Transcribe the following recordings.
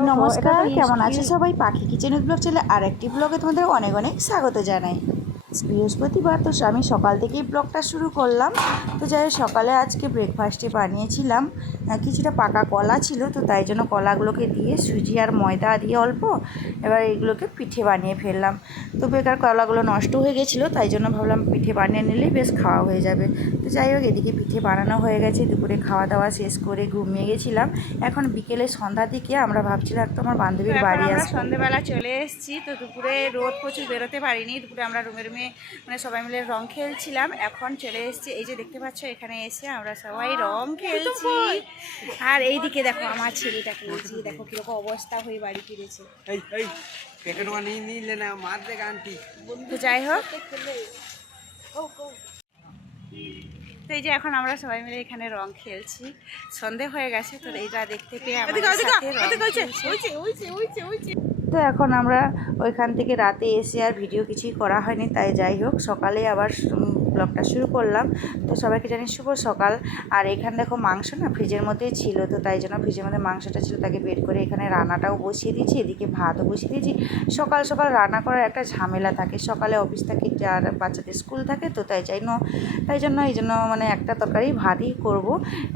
নমস্কার কেমন আছে সবাই? পাখি কিচেন ব্লগ চলে আর একটি ব্লগে তোমাদের অনেক অনেক স্বাগত জানাই। বৃহস্পতিবার তো আমি সকাল থেকেই ব্লগটা শুরু করলাম। তো যাই হোক সকালে আজকে ব্রেকফাস্টে বানিয়েছিলাম। কিছুটা পাকা কলা ছিল তো তাই জন্য কলাগুলোকে দিয়ে সুজি আর ময়দা দিয়ে অল্প এবার এগুলোকে পিঠে বানিয়ে ফেললাম। তো বেকার কলাগুলো নষ্ট হয়ে গেছিল তাই জন্য ভাবলাম পিঠে বানিয়ে নিলেই বেশ খাওয়া হয়ে যাবে। তো যাই হোক এদিকে পিঠে বানানো হয়ে গেছে দুপুরে খাওয়া দাওয়া শেষ করে ঘুমিয়ে গেছিলাম। এখন বিকেলে সন্ধ্যার দিকে আমরা ভাবছিলাম একটু আমার বান্ধবীর বাড়ি আসব। সন্ধেবেলা চলে এসেছি তো দুপুরে রোদ প্রচুর বেরোতে পারিনি দুপুরে আমরা রুমে রুমে মানে সবাই মিলে রং খেলছিলাম। এখন চলে এসেছি। এই যে দেখতে পাচ্ছ এখানে এসে আমরা সবাই রং খেলছি। আর এইদিকে দেখো আমার ছেলেটাকে এই যে দেখো কীরকম অবস্থা হয়ে বাড়ি ফিরেছে। তো যাই হোক। তো এই যে এখন আমরা সবাই মিলে এখানে রং খেলছি। সন্ধে হয়ে গেছে তো এইটা দেখতে পেয়ে আমাদের সাথে রং খেলছে। তো এখন আমরা ওইখান থেকে রাতে এসে আর ভিডিও কিছুই করা হয়নি, তাই যাই হোক, সকালে আবার ব্লগটা শুরু করলাম। তো সবাইকে জানি শুভ সকাল। আর এখানে দেখো মাংস না ফ্রিজের মধ্যেই ছিল, তো তাই জন্য ফ্রিজের মধ্যে মাংসটা ছিল, তাকে বের করে এখানে রান্নাটাও বসিয়ে দিয়েছি, এদিকে ভাতও বসিয়ে দিয়েছি। সকাল সকাল রান্না করার একটা ঝামেলা থাকে, সকালে অফিস থাকে, যার বাচ্চাদের স্কুল থাকে, তো তাই চাই তাই জন্য, এই জন্য মানে একটা তরকারি ভাতই করব।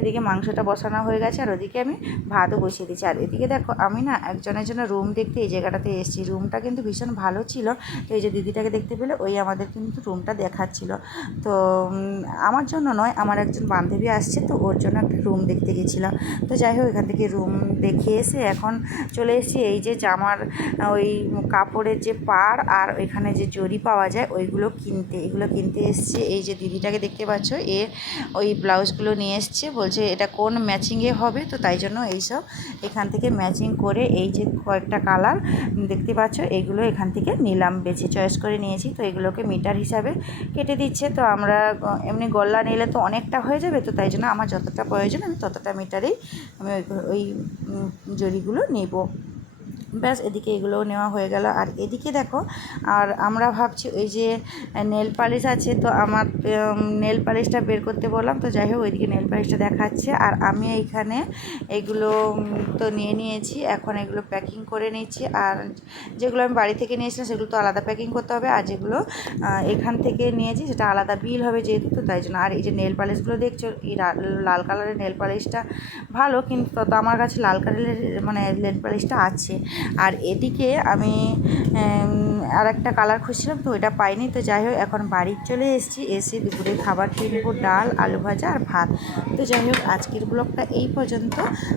এদিকে মাংসটা বসানো হয়ে গেছে, আর ওদিকে আমি ভাতও বসিয়ে দিয়েছি। আর এদিকে দেখো, আমি না একজনের জন্য রুম দেখতে এই জায়গাটাতে এসেছি। রুমটা কিন্তু ভীষণ ভালো ছিল, তো এই যে দিদিটাকে দেখতে পেলে, ওই আমাদের কিন্তু রুমটা দেখাচ্ছিল। তো আমার জন্য নয়, আমার একজন বান্ধবী আসছে, তো ওর জন্য একটা রুম দেখতে গেছিলাম। তো যাই হোক, এখান থেকে রুম দেখে এসে এখন চলে এসেছি। এই যে জামার, ওই কাপড়ের যে পাড় আর এখানে যে জরি পাওয়া যায়, ওইগুলো কিনতে, এগুলো কিনতে এসছে। এই যে দিদিটাকে দেখতে পাচ্ছ, এ ওই ব্লাউজগুলো নিয়ে এসছে। বলছে, এটা কোন ম্যাচিংয়ে হবে? তো তাই জন্য এইসব এখান থেকে ম্যাচিং করে এই যে কয়েকটা কালার দেখতে পাচ্ছ এইগুলো এখান থেকে নিলাম। বেছে চয়েস করে নিয়েছি, তো এগুলোকে মিটার হিসাবে কেটে দিচ্ছে। তো আমরা, এমনি গল্লা নিলে তো অনেকটা হয়ে যাবে তো তাই জন্য আমার যতটা প্রয়োজন আমি ততটা মিটারেই আমি ওই ওই জরিগুলো নেব। ব্যাস, এদিকে এগুলোও নেওয়া হয়ে গেল। আর এদিকে দেখো, আর আমরা ভাবছি ওই যে নেল পালিশ আছে, তো আমার নেল পালিশটা বের করতে বললাম। তো যাই হোক, ওইদিকে নেল পালিশটা দেখাচ্ছে। আর আমি এইখানে এগুলো তো নিয়ে নিয়েছি। এখন এগুলো প্যাকিং করে নিচ্ছি। আর যেগুলো আমি বাড়ি থেকে নিয়েছিলাম, সেগুলো তো আলাদা প্যাকিং করতে হবে। আর যেগুলো এখান থেকে নিয়েছি, সেটা আলাদা বিল হবে যেহেতু, তো তাই জন্য। আর এই যে নেল পালিশগুলো দেখছ, এই লাল কালারের নেল পালিশটা ভালো, কিন্তু তত আমার কাছে লাল কালারের মানে নেল পালিশটা আছে। আর এদিকে আমি আর একটা কালার খুঁজছিলাম, তো ওইটা পাইনি। তো যাই হোক, এখন বাড়ির চলে এসেছি। এসে দুপুরে খাবার খেয়ে নেব, ডাল, আলু ভাজা আর ভাত। তো যাই হোক, আজকের ব্লগটা এই পর্যন্ত।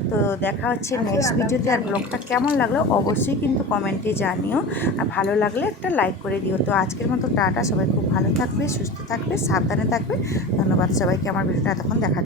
তো দেখা হচ্ছে নেক্সট ভিডিওতে আর ব্লগটা কেমন লাগল অবশ্যই কিন্তু কমেন্টে জানিও। আর ভালো লাগলে একটা লাইক করে দিও। তো আজকের মতো টাটা। সবাই খুব ভালো থাকবে, সুস্থ থাকবে, সাবধানে থাকবে। ধন্যবাদ সবাইকে। আমার ভিডিওটা এতক্ষণ দেখা